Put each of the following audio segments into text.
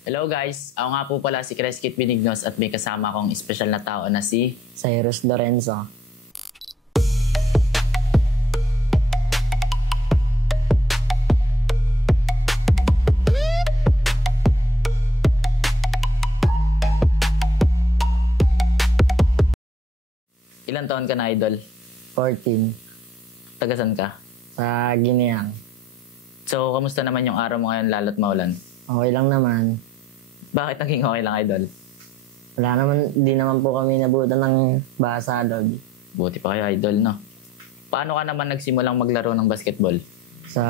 Hello guys, ako nga po pala si Creskit Benignos at may kasama akong espesyal na tao na si Cyrus Lorenzo. Ilan taon ka na, idol? 14. Tagasan ka? Sa Gineang. So, kamusta naman yung araw mo ngayon lalo't maulan? Okay lang naman. Bakit naging okay lang, idol? Wala naman, di naman po kami nabutan ng basa doon. Buti pa kayo, idol, no? Paano ka naman nagsimulang maglaro ng basketball? Sa,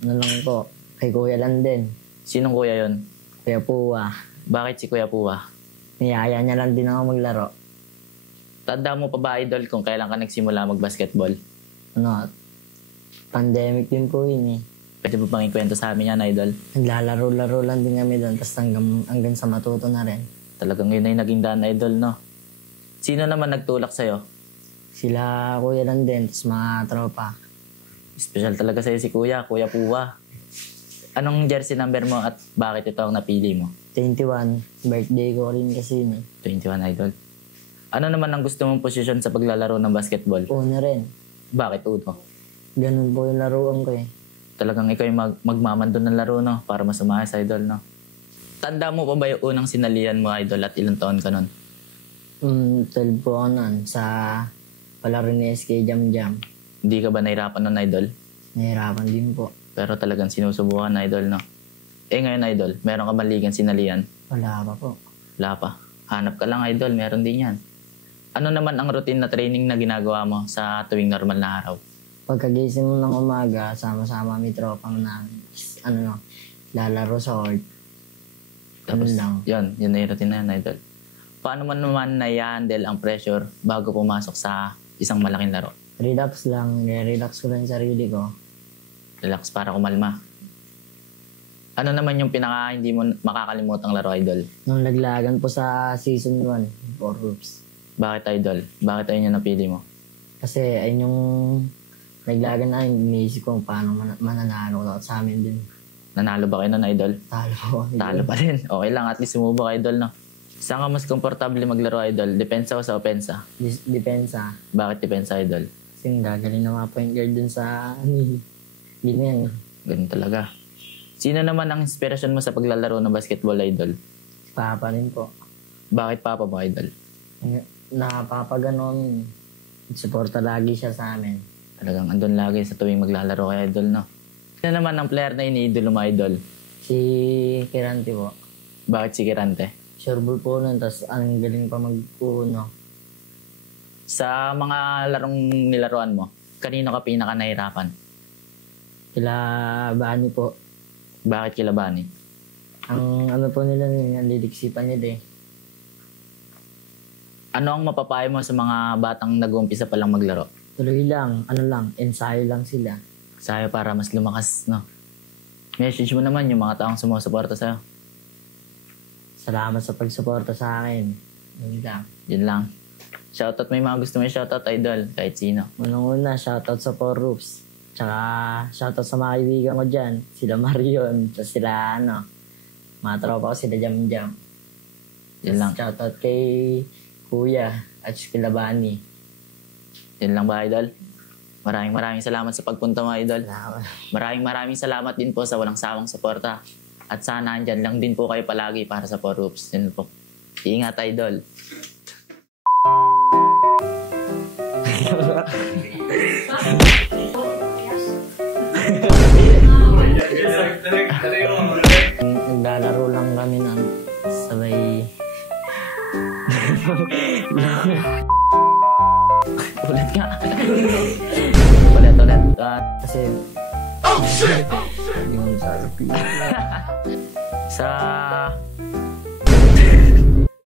lang po, kay Kuya lang din. Sinong kuya yon? Kuya Puwa. Bakit si Kuya Puwa? Niyaya niya lang din ako maglaro. Tanda mo pa ba, idol, kung kailan ka nagsimula mag-basketball? Pandemic din po yun eh. Pwede mo bang ikwento sa amin yan, idol? Naglalaro-laro lang din kami doon, tapos hanggang sa matuto na rin. Talagang yun ay naging daan, idol, no? Sino naman nagtulak sa'yo? Sila Kuya lang din, tapos mga tropa. Special talaga sa'yo si Kuya Puwa. Anong jersey number mo at bakit ito ang napili mo? 21, birthday ko rin kasi yun eh. 21, idol. Ano naman ang gusto mong posisyon sa paglalaro ng basketball? Una rin. Bakit uno? Ganun po yung laruan ko eh. Talagang ikaw yung magmamando ng laro, no? Para masumahas, idol, no? Tanda mo pa ba yung unang sinalian mo, idol, at ilang taon ka nun? 12 po ako nun sa palaro ni SK Jam Jam. Hindi ka ba nahirapan nun, idol? Nahirapan din po. Pero talagang sinusubukan, idol, no? Ngayon, idol, meron ka ba ligang sinalian? Wala pa po. Wala pa. Hanap ka lang, idol. Meron din yan. Ano naman ang routine na training na ginagawa mo sa tuwing normal na araw? Pagkagising mo ng umaga, sama-sama may tropang na, lalaro sa court. Tapos, lang. yun na yung routine na yan, idol. Paano man naman na-handle ang pressure bago pumasok sa isang malaking laro? Relax lang. Relax ko lang yung sarili ko. Relax para kumalma. Ano naman yung pinaka hindi mo makakalimutang laro, idol? Nung naglagan po sa season 1, 4 groups. Bakit, idol? Bakit ayun yung napili mo? Kasi ayun yung naglagan na yun, iniisip ko paano mananalo ko sa amin din. Nanalo ba kayo nun, idol? Talo ko. Talo pa rin. Okay lang, at least sumubok, idol, no? Saan ka mas komportable maglaro, idol? Depensa o sa opensa? Depensa. Bakit depensa, idol? Kasi gagaling na mga point guard dun sa ganyan. Ganun talaga. Sino naman ang inspirasyon mo sa paglalaro ng basketball, idol? Papa rin po. Bakit papa mo, idol? Napapaganon. Suporta lagi siya sa amin. Talagang andun lagi sa tuwing maglalaro kay idol, no? Sino naman ang player na iniidolo mo, idol? Si Kirante po. Bakit si Kirante? Sureball po nun, tapos ang galing pa mag-uno. Sa mga larong nilaruan mo, kanino ka pinaka nahirapan? Kila Bani po. Bakit kila Bani? Ang ano po nila, ang lidiksipan nila eh. Ano ang mapapayo mo sa mga batang nag-uumpisa pa lang maglaro? Tuloy lang, ensayo lang sila. Sa'yo para mas lumakas, no? Message mo naman yung mga taong sumusuporta sa'yo. Salamat sa pagsuporta sa akin. Yun lang. Yun lang. Shoutout, may mga gusto mo yung shoutout, idol, kahit sino. Unang-una, shoutout sa 4 Roofs. Tsaka shoutout sa mga kaibigan ko dyan. Sila Marion, tsaka sila mga tropa ko, sila Jam Jam. Yun lang. Shoutout kay Kuya at kila Bani. Yun lang ba, idol? Maraming salamat sa pagpunta mo, idol. Maraming salamat din po sa walang sawang suporta. At sana andyan lang din po kayo palagi para sa 4 Roofs. Yun po. Ingat, idol. Naglalaro lang kami ng sabay. Ulit nga. ulit. Kasi hindi mo sa Sa